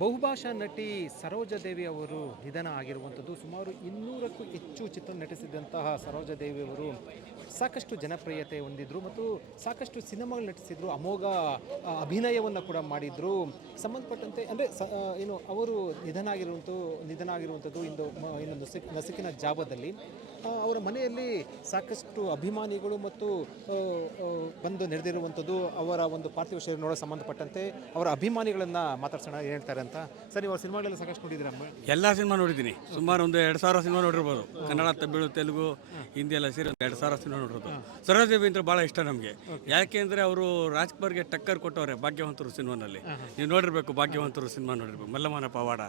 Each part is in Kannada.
ಬಹುಭಾಷಾ ನಟಿ ಸರೋಜಾದೇವಿ ಅವರು ನಿಧನ ಆಗಿರುವಂಥದ್ದು ಸುಮಾರು ಇನ್ನೂರಕ್ಕೂ ಹೆಚ್ಚು ಚಿತ್ರ ನಟಿಸಿದಂತಹ ಸರೋಜಾದೇವಿ ಅವರು ಸಾಕಷ್ಟು ಜನಪ್ರಿಯತೆ ಹೊಂದಿದ್ರು ಮತ್ತು ಸಾಕಷ್ಟು ಸಿನಿಮಾಗಳು ನಟಿಸಿದ್ರು, ಅಮೋಘ ಅಭಿನಯವನ್ನು ಕೂಡ ಮಾಡಿದ್ರು. ಸಂಬಂಧಪಟ್ಟಂತೆ, ಅಂದರೆ ಸ ಏನು, ಅವರು ನಿಧನ ಆಗಿರುವಂಥ ನಿಧನ ಆಗಿರುವಂಥದ್ದು ಇಂದು ಇನ್ನೊಂದು ಇನ್ನು ನಸುಕ್ ನಸುಕಿನ ಜಾವದಲ್ಲಿ. ಅವರ ಮನೆಯಲ್ಲಿ ಸಾಕಷ್ಟು ಅಭಿಮಾನಿಗಳು ಮತ್ತು ಬಂದು ನೆರೆದಿರುವಂಥದ್ದು ಅವರ ಒಂದು ಪಾರ್ಥಿವ ಶರೀರ ನೋಡೋ ಸಂಬಂಧಪಟ್ಟಂತೆ ಅವರ ಅಭಿಮಾನಿಗಳನ್ನು ಮಾತಾಡ್ಸೋಣ ಏನು ಹೇಳ್ತಾರೆ ಅಂತ. ಸರ್ ನೀವು ಸಿನಿಮಾಗಳೆಲ್ಲ ಸಾಕಷ್ಟು ನೋಡಿದ್ದೀರ ಎಲ್ಲ ಸಿನಿಮಾ ನೋಡಿದ್ದೀನಿ. ಸುಮಾರು ಒಂದು ಎರಡು ಸಾವಿರ ಸಿನಿಮಾ ನೋಡಿರ್ಬೋದು. ಕನ್ನಡ ತಮಿಳು ತೆಲುಗು ಹಿಂದಿ ಎಲ್ಲ ಸೇರಿ ಒಂದು ಎರಡು ಸಾವಿರ ಸಿನಿಮಾ ನೋಡಿರೋದು. ಸರೋಜೇವಿ ಅಂದ್ರೆ ಭಾಳ ಇಷ್ಟ ನಮಗೆ. ಯಾಕೆ ಅಂದರೆ ಅವರು ರಾಜ್ಕುಮಾರ್ಗೆ ಟಕ್ಕರ್ ಕೊಟ್ಟವ್ರೆ ಭಾಗ್ಯವಂತರು ಸಿನಿಮಾನಲ್ಲಿ. ನೀವು ನೋಡಿರ್ಬೇಕು ಭಾಗ್ಯವಂತರು ಸಿನಿಮಾ ನೋಡಿರ್ಬೇಕು. ಮಲ್ಲಮ್ಮನ ಪವಾಡ.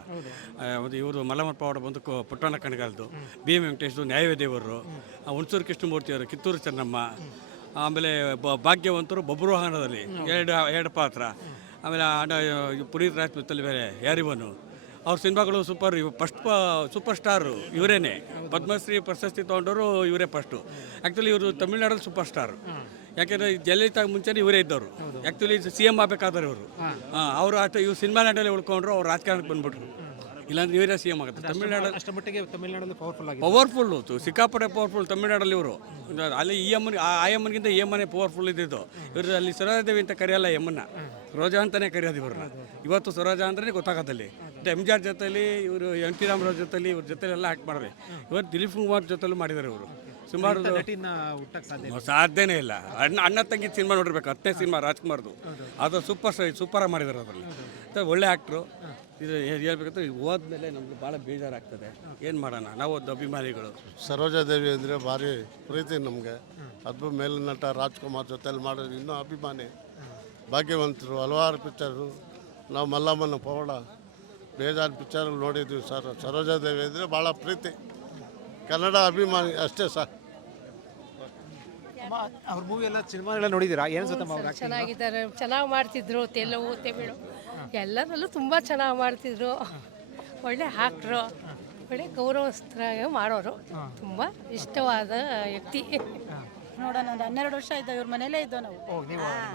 ಒಂದು ಇವರು ಮಲ್ಲಮ್ಮನ ಪವಾಡ ಬಂದು ಪುಟ್ಟಣ ಪುಟ್ಟಣ್ಣ ಕಣಗಾಲದು. ಬಿ ಎಂ ವೆಂಕಟೇಶ್ದು ನ್ಯಾಯವೇದೇವರು ಹುಣಸೂರು ಕೃಷ್ಣಮೂರ್ತಿಯವರು ಕಿತ್ತೂರು ಚೆನ್ನಮ್ಮ ಆಮೇಲೆ ಬ- ಭಾಗ್ಯವಂತರು ಬಬ್ರುವಾಹನದಲ್ಲಿ ಎರಡು ಎರಡು ಪಾತ್ರ. ಆಮೇಲೆ ಆಡ ಪುನೀತ್ ರಾಜ್ಪೂತಲ್ಲಿ ಬೇರೆ ಯಾರಿವನು? ಅವ್ರ ಸಿನಿಮಾಗಳು ಸೂಪರ್ ಇವು ಫಸ್ಟ್ ಸೂಪರ್ ಸ್ಟಾರು ಇವರೇನೆ. ಪದ್ಮಶ್ರೀ ಪ್ರಶಸ್ತಿ ತೊಗೊಂಡವರು ಇವರೇ ಫಸ್ಟು. ಆ್ಯಕ್ಚುಲಿ ಇವರು ತಮಿಳ್ನಾಡಲ್ಲಿ ಸೂಪರ್ ಸ್ಟಾರ್. ಯಾಕೆಂದರೆ ಜಯಲಲಿತಾ ಮುಂಚೆನೇ ಇವರೇ ಇದ್ದವರು. ಆ್ಯಕ್ಚುಲಿ ಸಿ ಎಂ ಆಗಬೇಕಾದ್ರೆ ಇವರು. ಅವರು ಅಷ್ಟು ಇವ್ರು ಸಿನಿಮಾ ನಾಡಲ್ಲಿ ಉಳ್ಕೊಂಡ್ರು ಅವ್ರು ರಾಜಕಾರಣಕ್ಕೆ ಬಂದ್ಬಿಟ್ರು. ಇಲ್ಲಾಂದ್ರೆ ಇವರೇ ಸಿ ಎಂ ಆಗುತ್ತೆ ತಮಿಳ್ನಾಡು ಅಷ್ಟು ಮಟ್ಟಿಗೆ ತಮಿಳ್ನಾಡಲ್ಲಿ ಪವರ್ಫುಲ್ ಆಗಿದೆ. ಪವರ್ಫುಲ್ಲು ಸಿಕ್ಕಾಪಟ್ಟೆ ಪವರ್ಫುಲ್ ತಮಿಳ್ನಾಡಲ್ಲಿ ಇವರು. ಅಲ್ಲಿ ಈ ಅಮ್ಮನ ಆ ಅಮ್ಮನಿಗಿಂತ ಈ ಅಮ್ಮನೇ ಪವರ್ಫುಲ್ ಇದ್ದಿದ್ದು. ಇವರು ಅಲ್ಲಿ ಸರೋಜಾದೇವಿ ಅಂತ ಕರೆಯಲ್ಲ ಯಮ್ಮನ್ನ ಸರೋಜಾ ರೋಜಾ ಅಂತಾನೆ ಕರೆಯೋದು ಇವ್ರನ್ನ. ಇವತ್ತು ಸರೋಜಾ ಅಂದ್ರೆ ಗೊತ್ತಾಗತ್ತಲ್ಲಿ ಎಂ ಜಿ ಆರ್ ಜೊತೆಲಿ ಇವರು ಎನ್ ಟಿ ರಾಮರಾವ್ ಜೊತೆಲಿ ಇವ್ರ ಜೊತೆ ಎಲ್ಲ ಆ್ಯಕ್ಟ್ ಮಾಡಿದೆ ಇವತ್ತು ದಿಲೀಪ್ ಕುಮಾರ್ ಜೊತೆಲೂ ಮಾಡಿದ್ದಾರೆ ಇವರು. ಸುಮಾರು ನಟಿನ ಹುಟ್ಟಕ್ಕೆ ಸಾಧ್ಯ ಸಾಧ್ಯನೇ ಇಲ್ಲ. ಅಣ್ಣ ಅಣ್ಣ ತಂಗಿ ಸಿನಿಮಾ ನೋಡಿರ್ಬೇಕು. ಹತ್ತನೇ ಸಿನಿಮಾ ರಾಜ್ಕುಮಾರ್ದು. ಅದು ಸೂಪರ್ ಸೂಪರಾಗಿ ಮಾಡಿದ್ದಾರೆ ಅದರಲ್ಲಿ. ಒಳ್ಳೆ ಆ್ಯಕ್ಟ್ರು ಇದು ಹೇಳ್ಬೇಕಂದ್ರೆ ಹೋದ್ಮೇಲೆ ನಮ್ಗೆ ಭಾಳ ಬೇಜಾರಾಗ್ತದೆ. ಏನು ಮಾಡೋಣ? ನಾವು ಒಂದು ಅಭಿಮಾನಿಗಳು. ಸರೋಜಾದೇವಿ ಅಂದರೆ ಭಾರಿ ಪ್ರೀತಿ ನಮಗೆ. ಅದ್ಭುತ ಮೇಲ್ನಟ ರಾಜ್ಕುಮಾರ್ ಜೊತೆಲಿ ಮಾಡೋದು ಇನ್ನೂ ಅಭಿಮಾನಿ. ಭಾಗ್ಯವಂತರು, ಹಲವಾರು ಪಿಕ್ಚರು. ನಾವು ಮಲ್ಲಮ್ಮನ ಪವಾಡ. ಬೇಜಾರು ಪಿಕ್ಚರ್ ನೋಡಿದ್ವಿ ಸರ್. ಸರೋಜಾದೇವಿ ಅಂದರೆ ಭಾಳ ಪ್ರೀತಿ. ಕನ್ನಡ ಅಭಿಮಾನಿ ಅಷ್ಟೇ ಸರ್. ಅವ್ರ ಮೂವಿ ಎಲ್ಲ ಸಿನಿಮಾಗಳೆಲ್ಲ ನೋಡಿದ್ದೀರಾ ಏನು ಸುತ್ತಮ್ಮ ಅವ್ರ ಚೆನ್ನಾಗಿದ್ದಾರೆ. ಚೆನ್ನಾಗಿ ಮಾಡ್ತಿದ್ರು ತೆಲುಗು ತಮಿಳು. ಎಲ್ಲರಲ್ಲೂ ತುಂಬ ಚೆನ್ನಾಗಿ ಮಾಡ್ತಿದ್ರು. ಒಳ್ಳೆ ಹಾಕ್ಟ್ರು ಒಳ್ಳೆ ಗೌರವಸ್ತ್ರ ಮಾಡೋರು. ತುಂಬ ಇಷ್ಟವಾದ ವ್ಯಕ್ತಿ. ನೋಡೋಣ ಒಂದು ಹನ್ನೆರಡು ವರ್ಷ ಇದ್ದ ಇವ್ರ ಮನೇಲೇ ಇದ್ದೋ ನಾವು.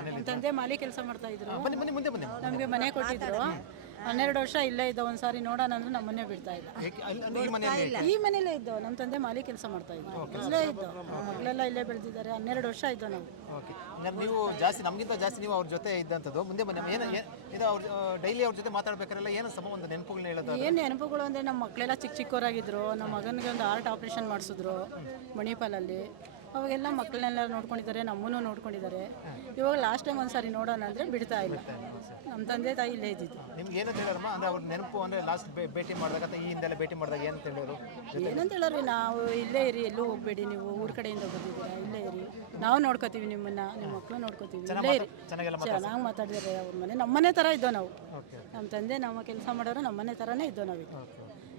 ನಮ್ಮ ತಂದೆ ಮಾಲಿ ಕೆಲಸ ಮಾಡ್ತಾ ಇದ್ರು. ಬನ್ನಿ ಬನ್ನಿ ಮುಂದೆ ಬನ್ನಿ. ನಮಗೆ ಮನೆ ಕೊಟ್ಟಿದ್ರು. ಹನ್ನೆರಡು ವರ್ಷ ಇಲ್ಲೇ ಇದ್ದ ಒಂದ್ಸಾರಿ ನೋಡೋಣ ಅಂದ್ರೆ ನಮ್ಮನ್ನೇ ಬಿಡ್ತಾ ಇಲ್ಲ. ಈ ಮನೇಲೇ ಇದ್ದೋ ನಮ್ಮ ತಂದೆ ಮಾಲಿ ಕೆಲಸ ಮಾಡ್ತಾ ಇದ್ರು. ಇಲ್ಲೇ ಇದ್ದೋ. ಮಕ್ಕಳೆಲ್ಲ ಇಲ್ಲೇ ಬೆಳೆದಿದ್ದಾರೆ. ಹನ್ನೆರಡು ವರ್ಷ ಇದ್ದೋ ನಾವು. ಓಕೆ. ನೀವು ಜಾಸ್ತಿ ನಮಗಿಂತ ಜಾಸ್ತಿ ನೀವು ಅವ್ರ ಜೊತೆ ಇದ್ದಂಥದ್ದು. ಮುಂದೆ ಬನ್ನಿ. ಏನು ಏನು- ಇದು ಅವ್ರ ಡೈಲಿ ಅವ್ರ ಜೊತೆ ಮಾತಾಡ್ಬೇಕಾರೆಲ್ಲ ಏನು ಸಮ ಒಂದು ನೆನಪುಗಳನ್ನ ಹೇಳೋದು ಏನು ನೆನಪುಗಳು ಅಂದರೆ ನಮ್ಮ ಮಕ್ಕಳೆಲ್ಲ ಚಿಕ್ಕ ಚಿಕ್ಕವರಾಗಿದ್ರು. ನಮ್ಮ ಮಗನಿಗೆ ಒಂದು ಹಾರ್ಟ್ ಆಪ್ರೇಷನ್ ಮಾಡಿಸಿದ್ರು ಮಣಿಪಾಲಲ್ಲಿ. ಅವಾಗೆಲ್ಲ ಮಕ್ಕಳನ್ನೆಲ್ಲ ನೋಡ್ಕೊಂಡಿದ್ದಾರೆ ನಮ್ಮನ್ನು ನೋಡ್ಕೊಂಡಿದ್ದಾರೆ. ಇವಾಗ ಲಾಸ್ಟ್ ಟೈಮ್ ಒಂದ್ಸಾರಿ ನೋಡೋಣ ಅಂದರೆ ಬಿಡ್ತಾ ಇಲ್ಲ. ನಮ್ಮ ತಂದೆ ತಾಯಿ ಇಲ್ಲೇ ಇದ್ದಿದ್ದು. ನಿಮ್ಗೆ ಏನಂತ ಹೇಳೋರಮ್ಮ? ಅಂದ್ರೆ ಅವ್ರ ನೆನಪು ಅಂದ್ರೆ ಲಾಸ್ಟ್ ಭೇಟಿ ಮಾಡಿದಾಗ ಅಥವಾ ಈ ಹಿಂದೆಲ್ಲ ಭೇಟಿ ಮಾಡಿದಾಗ ಏನಂತ ಹೇಳೋರು? ಏನಂತ ಹೇಳೋರಿ ನಾವು ಇಲ್ಲೇ ಇರಿ ಎಲ್ಲೂ ಹೋಗ್ಬೇಡಿ ನೀವು. ಊರ ಕಡೆಯಿಂದ ಬಂದಿದ್ದೀರಾ? ಇಲ್ಲೇ ಇರಿ. ನಾವು ನೋಡ್ಕೋತೀವಿ ನಿಮ್ಮನ್ನ ನಿಮ್ಮ ಮಕ್ಕಳು ನೋಡ್ಕೋತೀವಿ. ಇಲ್ಲೇ ಇರಿ. ಚೆನ್ನಾಗಿ ಮಾತಾಡಿದ್ದಾರೆ ಅವ್ರ ಮನೆ. ನಮ್ಮನೆ ಥರ ಇದ್ದೋ ನಾವು. ನಮ್ಮ ತಂದೆ ನಮ್ಮ ಕೆಲಸ ಮಾಡೋರು ನಮ್ಮನೆ ಥರನೇ ಇದ್ದೋ ನಾವು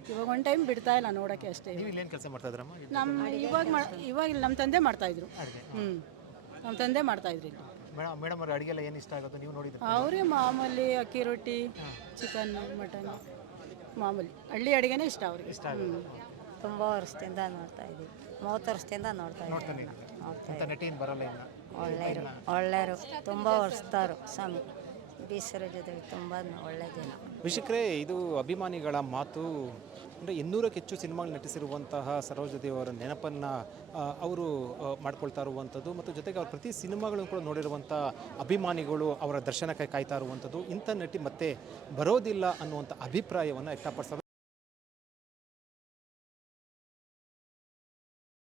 ಇವಾಗ ಒಂದು ಟೈಮ್ ಬಿಡ್ತಾ ಇಲ್ಲ ನೋಡೋಕ್ಕೆ ಅಷ್ಟೇ. ನೀವು ಇಲ್ಲಿ ಏನು ಕೆಲಸ ಮಾಡ್ತಾ ಇದ್ರಮ್ಮ? ನಮ್ಮ ಇವಾಗ ಮಾ ಇವಾಗ ಇಲ್ಲಿ ನಮ್ಮ ತಂದೆ ಮಾಡ್ತಾ ಇದ್ರು. ಹ್ಞೂ ನಮ್ಮ ತಂದೆ ಮಾಡ್ತಾ ಇದ್ರು ಇಲ್ಲಿ. ಮೇಡಮ್ ಮೇಡಮ್ ಅವ್ರ ಅಡುಗೆ ಎಲ್ಲ ಏನು ಇಷ್ಟ ಆಗುತ್ತೆ? ನೀವು ನೋಡಿದ್ರೆ. ಅವರೇ ಮಾಮೂಲಿ ಅಕ್ಕಿ ರೊಟ್ಟಿ ಚಿಕನ್ ಮಟನ್ ಮಾಮೂಲಿ. ಹಳ್ಳಿ ಅಡುಗೆನೇ ಇಷ್ಟ ಅವ್ರಿಗೆ. ಹ್ಞೂ ತುಂಬ ವರ್ಷದಿಂದ ನೋಡ್ತಾ ಇದ್ದೀವಿ. ಮೂವತ್ತು ವರ್ಷದಿಂದ ನೋಡ್ತಾ ಇದ್ದೀವಿ. ನೋಡ್ತಾ ಅಂತ ನಟಿನ್ ಬರಲ್ಲ ಇನ್ನು? ಒಳ್ಳೆಯರು ಒಳ್ಳೆಯರು ತುಂಬ ವರ್ಷದವರು. ಸ್ವಾಮಿ ಬೀಸರ ಜೊತೆ ತುಂಬ ಒಳ್ಳೆ ಜನ. ವೀಕ್ಷಕರೇ ಇದು ಅಭಿಮಾನಿಗಳ ಮಾತು ಅಂದರೆ ಇನ್ನೂರಕ್ಕೆ ಹೆಚ್ಚು ಸಿನಿಮಾಗಳು ನಟಿಸಿರುವಂತಹ ಸರೋಜದೇವ್ ಅವರ ನೆನಪನ್ನು ಅವರು ಮಾಡ್ಕೊಳ್ತಾ ಇರುವಂಥದ್ದು ಮತ್ತು ಜೊತೆಗೆ ಅವ್ರ ಪ್ರತಿ ಸಿನಿಮಾಗಳನ್ನು ಕೂಡ ನೋಡಿರುವಂಥ ಅಭಿಮಾನಿಗಳು ಅವರ ದರ್ಶನಕ್ಕೆ ಕಾಯ್ತಾ ಇರುವಂಥದ್ದು. ಇಂಥ ನಟಿ ಮತ್ತೆ ಬರೋದಿಲ್ಲ ಅನ್ನುವಂಥ ಅಭಿಪ್ರಾಯವನ್ನು ವ್ಯಕ್ತಪಡಿಸ್ತಾರೆ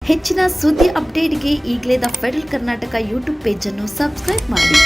ಹೆಚ್ಚಿನ ಸುದ್ದಿ ಅಪ್ಡೇಟ್ಗೆ ಈಗಲೇ ದ ಫೆಡರಲ್ ಕರ್ನಾಟಕ ಯೂಟ್ಯೂಬ್ ಪೇಜನ್ನು ಸಬ್ಸ್ಕ್ರೈಬ್ ಮಾಡಿ.